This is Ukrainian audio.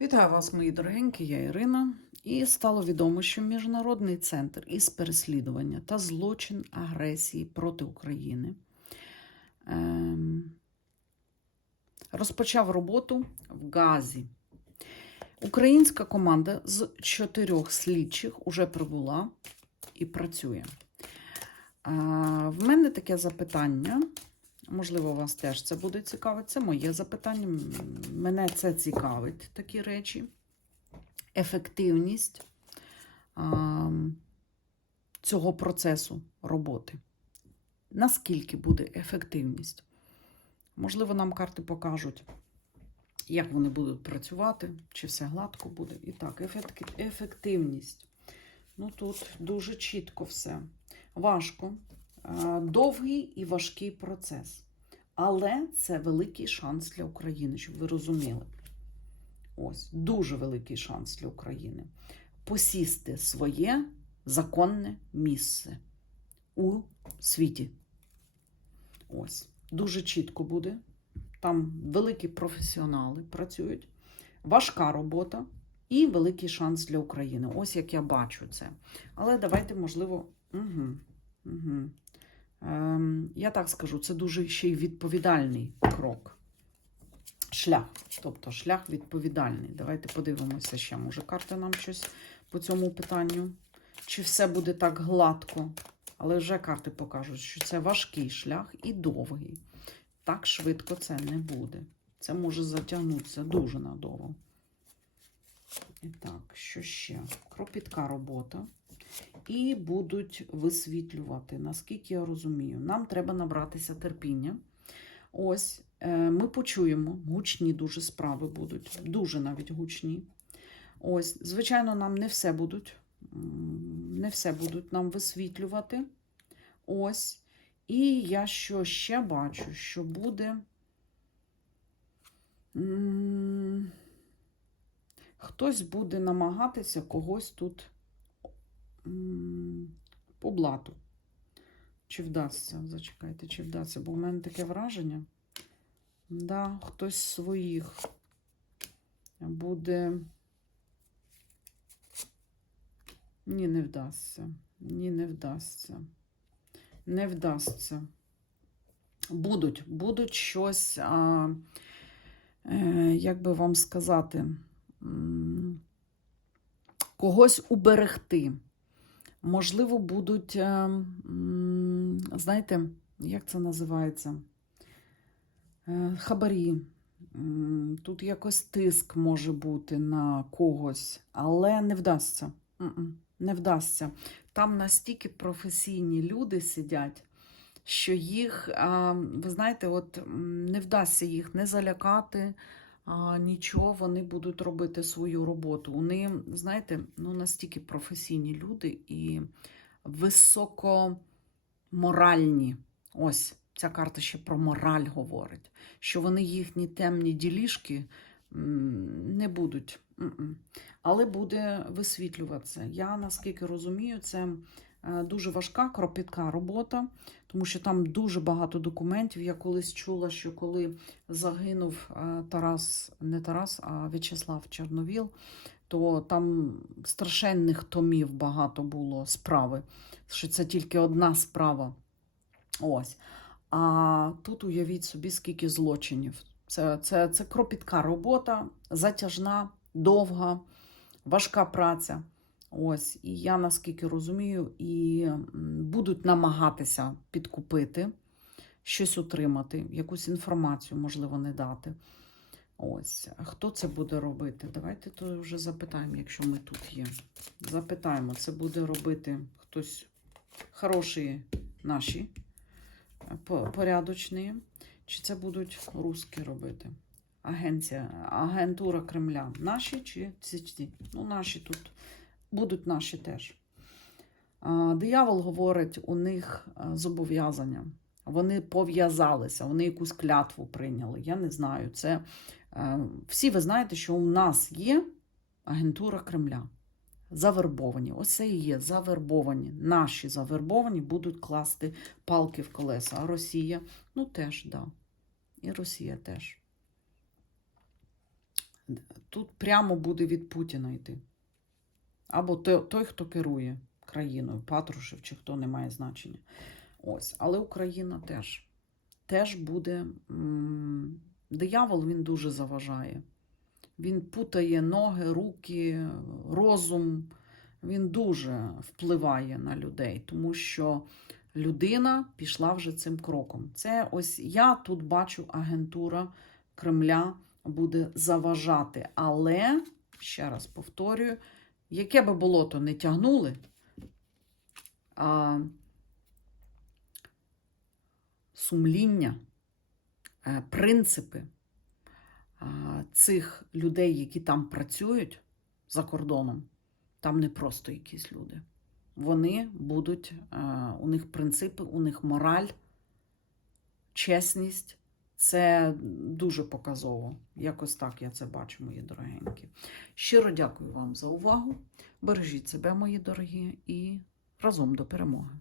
Вітаю вас, мої дорогенькі, я Ірина. І стало відомо, що Міжнародний центр із переслідування та злочин агресії проти України ем, розпочав роботу в Газі. Українська команда з чотирьох слідчих уже прибула і працює. Е, в мене таке запитання. Можливо, вас теж це буде цікавити. Це моє запитання. Мене це цікавить, такі речі. Ефективність а, цього процесу роботи. Наскільки буде ефективність? Можливо, нам карти покажуть, як вони будуть працювати, чи все гладко буде. І так, ефективність. Ну тут дуже чітко все. Важко. Е, довгий і важкий процес. Але це великий шанс для України, щоб ви розуміли. Ось, дуже великий шанс для України. Посісти своє законне місце у світі. Ось, дуже чітко буде. Там великі професіонали працюють, важка робота і великий шанс для України. Ось як я бачу це. Але давайте, можливо, угу, угу. Ем, я так скажу, це дуже ще й відповідальний крок. Шлях. Тобто шлях відповідальний. Давайте подивимося ще. Може, карти нам щось по цьому питанню. Чи все буде так гладко? Але вже карти покажуть, що це важкий шлях і довгий. Так швидко це не буде. Це може затягнутися дуже надовго. І так, що ще? Кропітка робота і будуть висвітлювати, наскільки я розумію. Нам треба набратися терпіння. Ось, е, ми почуємо, гучні дуже справи будуть, дуже навіть гучні. Ось, звичайно, нам не все будуть, не все будуть нам висвітлювати. Ось. І я що ще бачу, що буде. Хтось буде намагатися когось тут по блату. Чи вдасться? Зачекайте, чи вдасться, бо в мене таке враження. Да, хтось з своїх буде. Ні, не вдасться. Ні, не вдасться. Не вдасться. Будуть, будуть щось, а, е, як би вам сказати, когось уберегти. Можливо, будуть, е, знаєте, як це називається? Е, Хабарі. Тут якось тиск може бути на когось, але не вдасться. Не вдасться. Там настільки професійні люди сидять, що їх, ви знаєте, от не вдасться їх не залякати, нічого, вони будуть робити свою роботу. Вони, знаєте, ну настільки професійні люди і високоморальні. Ось ця карта ще про мораль говорить, що вони їхні темні ділішки не будуть. Але буде висвітлюватися. Я наскільки розумію, це дуже важка, кропітка робота, тому що там дуже багато документів. Я колись чула, що коли загинув е, Тарас, не Тарас, а В'ячеслав Чорновіл, то там страшенних томів багато було справи, що це тільки одна справа. Ось. А тут уявіть собі, скільки злочинів. Це, це, це кропітка робота, затяжна, довга, важка праця. Ось, і я наскільки розумію, і будуть намагатися підкупити, щось отримати, якусь інформацію, можливо, не дати. Ось, хто це буде робити? Давайте то вже запитаємо, якщо ми тут є. Запитаємо, це буде робити хтось хороші наші е, порядочні, чи це будуть русські робити? Агенція, агентура Кремля. Наші чи ці? Ну, наші тут будуть наші теж. Диявол говорить, у них зобов'язання. Вони пов'язалися, вони якусь клятву прийняли. Я не знаю. Це е, всі ви знаєте, що у нас є агентура Кремля. Завербовані. Ось це і є завербовані. Наші завербовані будуть класти палки в колеса. А Росія, ну теж, да. І Росія теж. Тут прямо буде від Путіна йти. Або той, хто керує країною, Патрушев чи хто не має значення. Ось, але Україна теж. Теж буде. Диявол він дуже заважає. Він путає ноги, руки, розум. Він дуже впливає на людей, тому що людина пішла вже цим кроком. Це ось я тут бачу агентура Кремля буде заважати. Але, ще раз повторюю, яке би болото не тягнули, а, сумління, е, принципи цих людей, які там працюють за кордоном, там не просто якісь люди. Вони будуть, е, у них принципи, у них мораль, чесність. Це дуже показово. Якось так я це бачу, мої дорогенькі. Щиро дякую вам за увагу. Бережіть себе, мої дорогі, і разом до перемоги.